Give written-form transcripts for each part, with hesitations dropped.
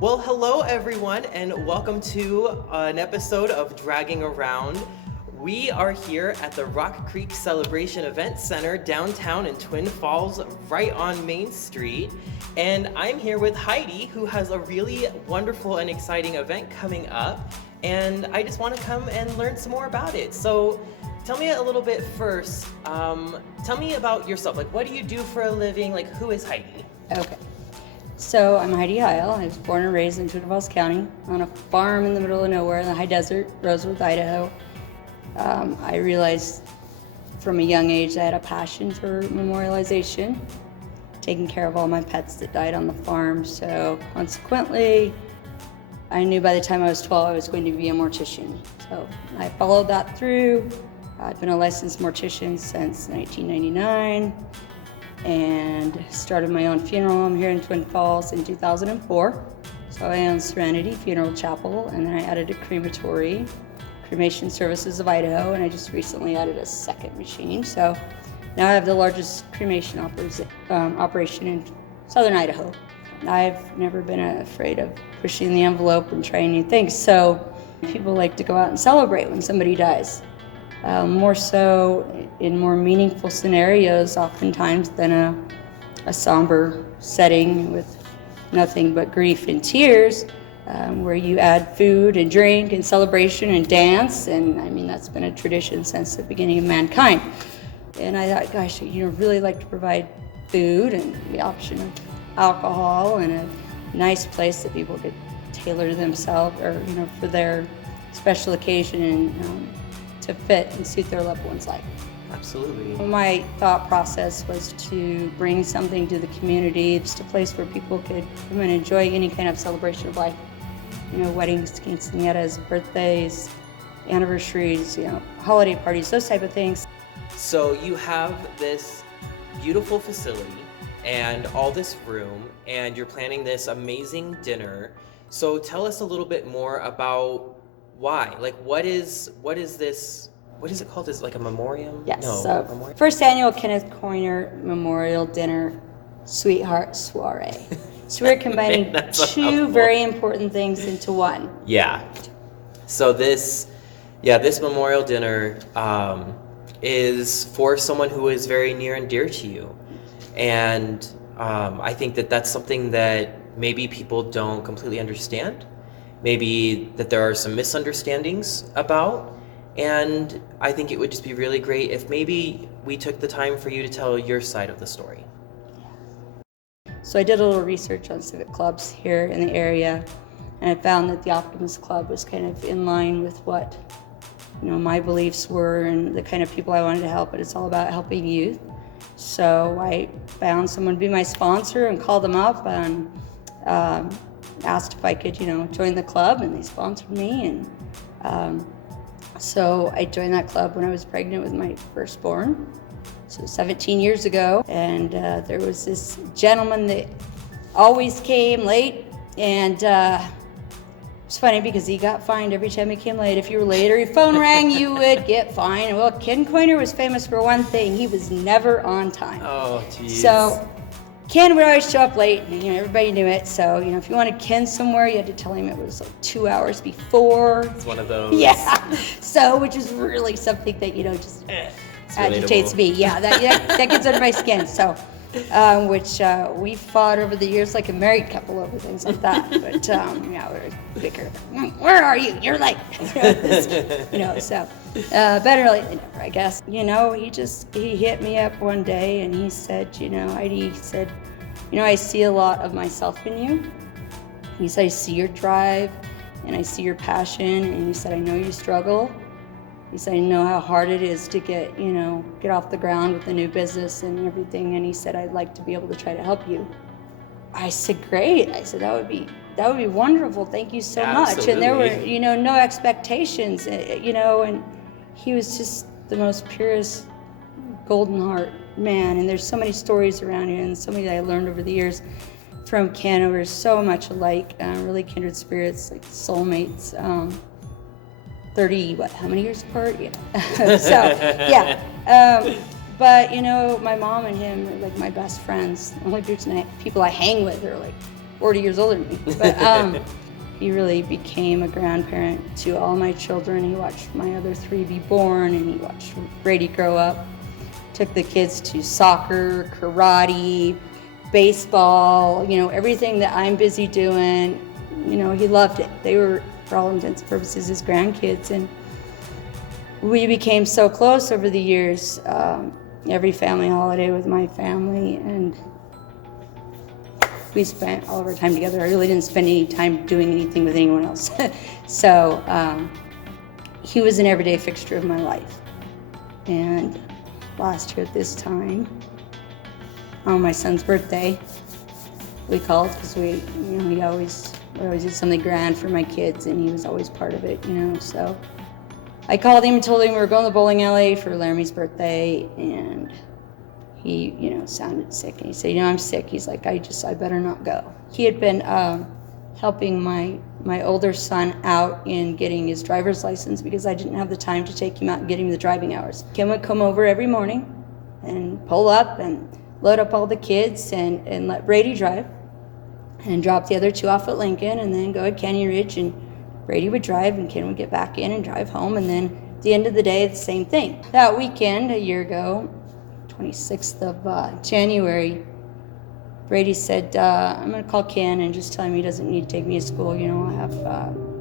Well, hello everyone, and welcome to an episode of Dragging Around. We are here at the Rock Creek Celebration Event Center downtown in Twin Falls, right on Main Street. And I'm here with Heidi, who has a really wonderful and exciting event coming up. And I just want to come and learn some more about it. So tell me a little bit first. Tell me about yourself. Like, what do you do for a living? Like, who is Heidi? Okay. So I'm Heidi Heil. I was born and raised in Twin Falls County on a farm in the middle of nowhere in the high desert, Rosewood, Idaho. I realized from a young age I had a passion for memorialization, taking care of all my pets that died on the farm. So consequently, I knew by the time I was 12 I was going to be a mortician. So I followed that through. I've been a licensed mortician since 1999. And started my own funeral home here in Twin Falls in 2004. So I own Serenity Funeral Chapel, and then I added a crematory, Cremation Services of Idaho, and I just recently added a second machine. So now I have the largest cremation operation in southern Idaho. I've never been afraid of pushing the envelope and trying new things. So people like to go out and celebrate when somebody dies. More so in more meaningful scenarios oftentimes than a somber setting with nothing but grief and tears, where you add food and drink and celebration and dance, and I mean that's been a tradition since the beginning of mankind. And I thought, gosh, really like to provide food and the option of alcohol and a nice place that people could tailor themselves or for their special occasion and to fit and suit their loved one's life. Absolutely. My thought process was to bring something to the community, just a place where people could come and enjoy any kind of celebration of life. Weddings, quinceañeras, birthdays, anniversaries, holiday parties, those type of things. So you have this beautiful facility and all this room, and you're planning this amazing dinner. So tell us a little bit more about why? Like, what is this? What is it called? Is it like a memoriam? Yes. No, So memoriam? First annual Kenneth Coiner Memorial Dinner, Sweetheart Soiree. So we're combining two very important things into one. Yeah. So this memorial dinner is for someone who is very near and dear to you, and I think that that's something that maybe people don't completely understand. Maybe that there are some misunderstandings about, and I think it would just be really great if maybe we took the time for you to tell your side of the story. So I did a little research on civic clubs here in the area, and I found that the Optimist Club was kind of in line with what my beliefs were and the kind of people I wanted to help, but it's all about helping youth. So I found someone to be my sponsor and called them up and asked if I could, join the club, and they sponsored me. And so I joined that club when I was pregnant with my firstborn, so 17 years ago. And there was this gentleman that always came late, and it's funny because he got fined every time he came late. If you were late or your phone rang, you would get fined. Well, Ken Coiner was famous for one thing: he was never on time. Oh, geez. So Ken would always show up late, and everybody knew it. So if you wanted Ken somewhere, you had to tell him it was like 2 hours before. It's one of those. Yeah. So, which is really something that just agitates me. Yeah, that gets under my skin. So, which we fought over the years like a married couple over things like that. But we're bicker. Where are you? You're late. So better late than never, I guess. He hit me up one day and he said, Heidi, he said, I see a lot of myself in you. He said, I see your drive and I see your passion, and he said, I know you struggle. He said, I know how hard it is to get off the ground with the new business and everything. And he said, I'd like to be able to try to help you. I said, great. I said, that would be wonderful. Thank you so much. And there were, no expectations, and he was just the most purest golden heart man. And there's so many stories around here and so many that I learned over the years from Ken. We're so much alike, really kindred spirits, like soulmates. 30, how many years apart? Yeah. So, yeah. But, my mom and him are like my best friends. The only people I hang with are like 40 years older than me. But he really became a grandparent to all my children. He watched my other 3 be born, and he watched Brady grow up. Took the kids to soccer, karate, baseball, everything that I'm busy doing. He loved it. They were, for all intents and purposes, his grandkids. And we became so close over the years. Every family holiday with my family, and we spent all of our time together. I really didn't spend any time doing anything with anyone else. So he was an everyday fixture of my life. And last year at this time, on my son's birthday, we called because we always did something grand for my kids, and he was always part of it, So I called him and told him we were going to the bowling alley for Laramie's birthday, and he, sounded sick. And he said, I'm sick. He's like, I better not go. He had been helping my older son out in getting his driver's license because I didn't have the time to take him out and get him the driving hours. Kim would come over every morning and pull up and load up all the kids and let Brady drive and drop the other 2 off at Lincoln, and then go to Canyon Ridge, and Brady would drive and Ken would get back in and drive home, and then at the end of the day, the same thing. That weekend, a year ago, 26th of January, Brady said, I'm going to call Ken and just tell him he doesn't need to take me to school. I'll have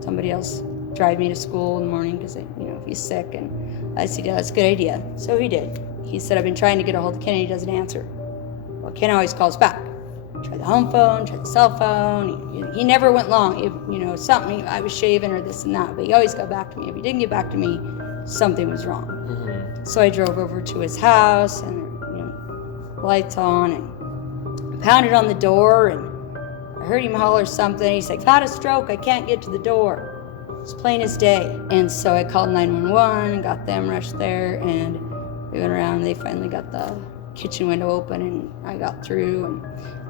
somebody else drive me to school in the morning because, if he's sick. And I said, yeah, that's a good idea. So he did. He said, I've been trying to get a hold of Ken and he doesn't answer. Well, Ken always calls back. Try the home phone, try the cell phone. He never went long. If, something, I was shaving or this and that, but he always got back to me. If he didn't get back to me, something was wrong. Mm-hmm. So I drove over to his house, and lights on, and pounded on the door, and I heard him holler something. He's like, I've had a stroke, I can't get to the door. It's plain as day. And so I called 911 and got them rushed there, and we went around, and they finally got the kitchen window open, and I got through, and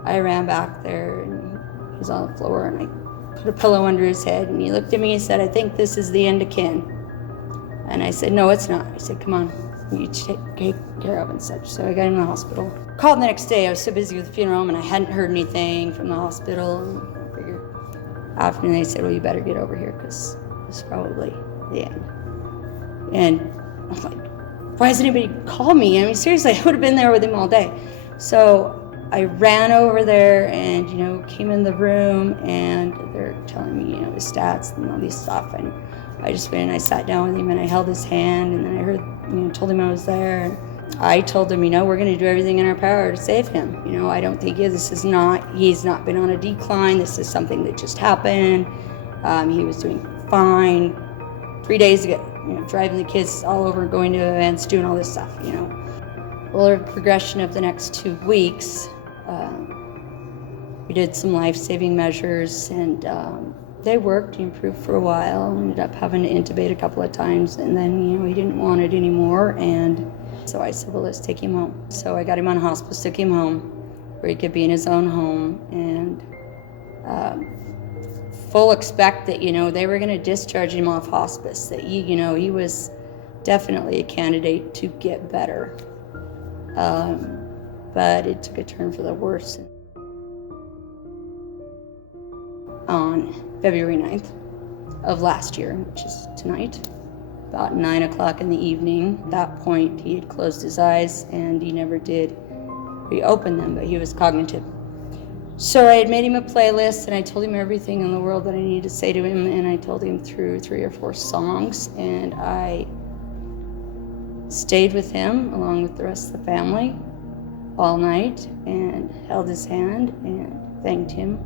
I ran back there, and he was on the floor, and I put a pillow under his head, and he looked at me and said, I think this is the end of Ken. And I said, no, it's not. I said, come on, you take care of and such. So I got him in the hospital. Called the next day. I was so busy with the funeral home, and I hadn't heard anything from the hospital. I figured afternoon they said, well, you better get over here because it's probably the end. And I was like, why hasn't anybody called me? I mean, seriously, I would have been there with him all day. So I ran over there and, came in the room, and they're telling me, the stats and all these stuff. And I just went and I sat down with him, and I held his hand, and then I heard, told him I was there. And I told him, we're going to do everything in our power to save him. I don't think he's not been on a decline. This is something that just happened. He was doing fine 3 days ago, driving the kids all over, going to events, doing all this stuff, Well, the progression of the next 2 weeks, we did some life-saving measures, and they worked. He improved for a while. Ended up having to intubate a couple of times, and then, he didn't want it anymore, and so I said, well, let's take him home. So I got him on hospice, took him home, where he could be in his own home, and full expect that, they were going to discharge him off hospice, that he was definitely a candidate to get better. But it took a turn for the worse. On February 9th of last year, which is tonight, about 9 o'clock in the evening. At that point, he had closed his eyes, and he never did reopen them, but he was cognitive. So I had made him a playlist, and I told him everything in the world that I needed to say to him, and I told him through 3 or 4 songs, and I stayed with him along with the rest of the family all night and held his hand and thanked him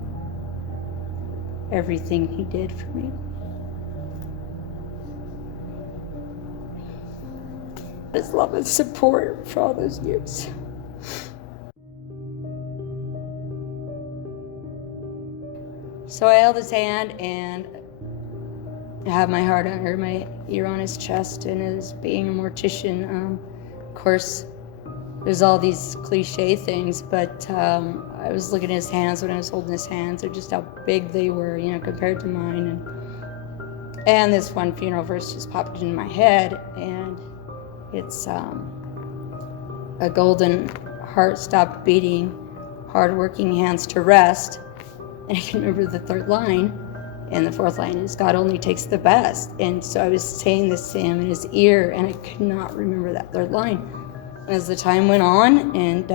everything he did for me. His love and support for all those years. So I held his hand, and I had my heart under my ear on his chest, and as being a mortician, of course, there's all these cliche things, but I was looking at his hands when I was holding his hands, and just how big they were, compared to mine. And this one funeral verse just popped into my head, and it's a golden heart stopped beating, hard-working hands to rest, and I can remember the third line, and the fourth line is God only takes the best. And so I was saying this to him in his ear, and I could not remember that third line. As the time went on, and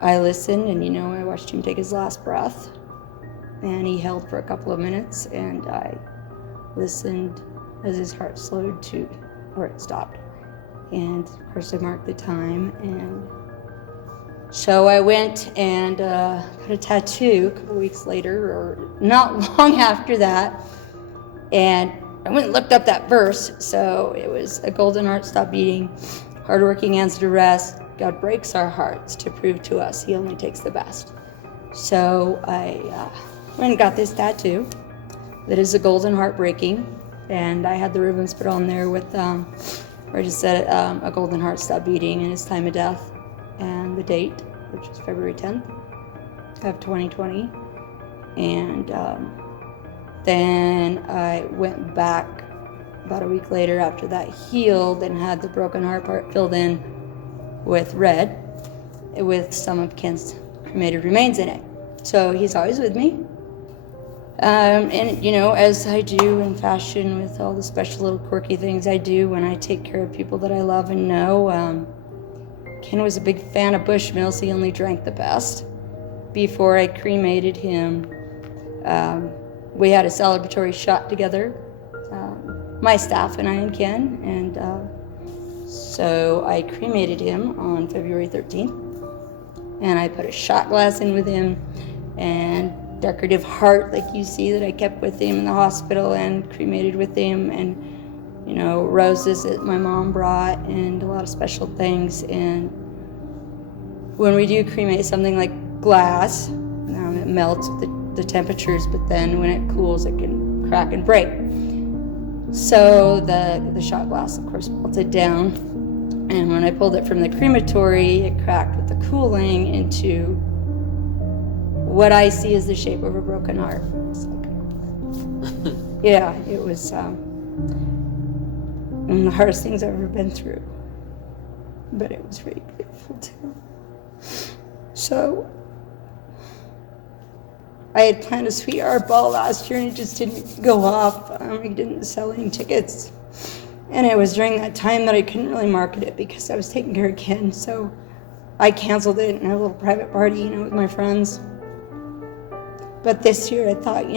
I listened, and I watched him take his last breath, and he held for a couple of minutes, and I listened as his heart slowed to where it stopped. And of course I marked the time, and so I went and got a tattoo a couple weeks later, or not long after that, and I went and looked up that verse. So it was a golden heart stop beating, hardworking ends to rest, God breaks our hearts to prove to us he only takes the best. So I went and got this tattoo that is a golden heart breaking, and I had the ribbons put on there with where it just said a golden heart stop beating and his time of death and the date, which was February 10th of 2020. And then I went back about a week later after that healed and had the broken heart part filled in with red with some of Ken's cremated remains in it. So he's always with me. And as I do in fashion with all the special little quirky things I do when I take care of people that I love and know, Ken was a big fan of Bushmills. He only drank the best. Before I cremated him, we had a celebratory shot together, my staff and I and Ken, and so I cremated him on February 13th, and I put a shot glass in with him, and decorative heart like you see that I kept with him in the hospital and cremated with him, and roses that my mom brought, and a lot of special things. And when we do cremate something like glass, it melts with the temperatures, but then when it cools it can crack and break. So the shot glass of course melted down, and when I pulled it from the crematory it cracked with the cooling into what I see as the shape of a broken heart. It's like, yeah, it was one of the hardest things I've ever been through, but it was really beautiful too. So I had planned a Sweetheart ball last year and it just didn't go off. I didn't sell any tickets, and it was during that time that I couldn't really market it because I was taking care of Ken. So I canceled it and had a little private party, with my friends. But this year I thought,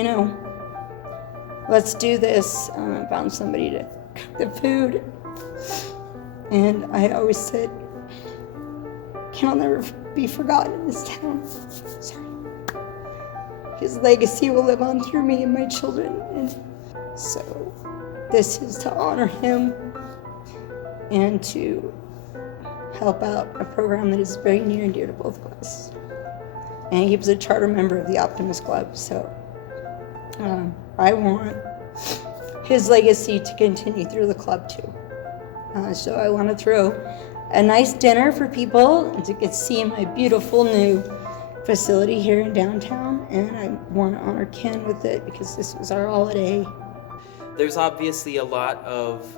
let's do this. I found somebody to cook the food. And I always said, Ken will never be forgotten in this town. Sorry. His legacy will live on through me and my children. And so this is to honor him and to help out a program that is very near and dear to both of us. And he was a charter member of the Optimist Club, so I want his legacy to continue through the club too. So I want to throw a nice dinner for people and to get to see my beautiful new facility here in downtown, and I want to honor Ken with it because this was our holiday. There's obviously a lot of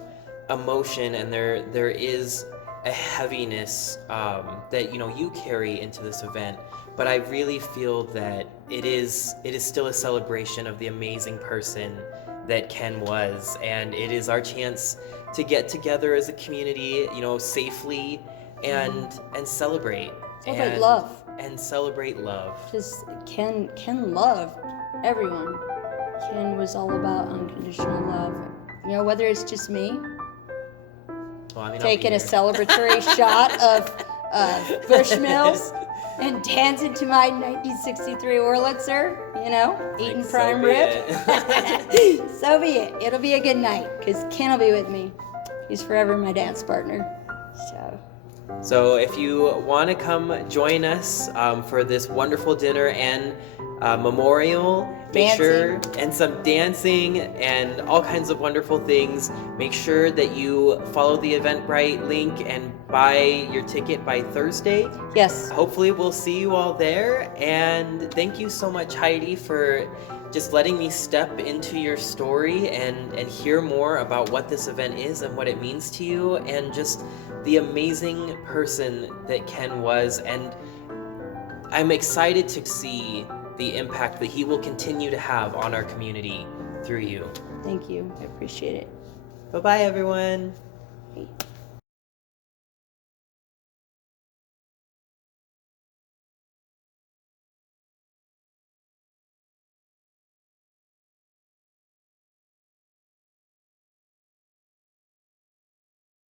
emotion, and there is a heaviness that you carry into this event. But I really feel that it is still a celebration of the amazing person that Ken was, and it is our chance to get together as a community, safely and celebrate. Celebrate love. And celebrate love. Just Ken loved everyone. Ken was all about unconditional love. Whether it's just me taking a celebratory shot of Bushmills and dancing to my 1963 Wurlitzer, eating prime rib. So be it. It'll be a good night because Ken will be with me. He's forever my dance partner. So if you want to come join us for this wonderful dinner and memorial, make sure, and some dancing and all kinds of wonderful things, make sure that you follow the Eventbrite link and buy your ticket by Thursday. Yes. Hopefully we'll see you all there, and thank you so much, Heidi, for just letting me step into your story and hear more about what this event is and what it means to you, and just the amazing person that Ken was. And I'm excited to see the impact that he will continue to have on our community through you. Thank you. I appreciate it. Bye-bye, everyone. Bye.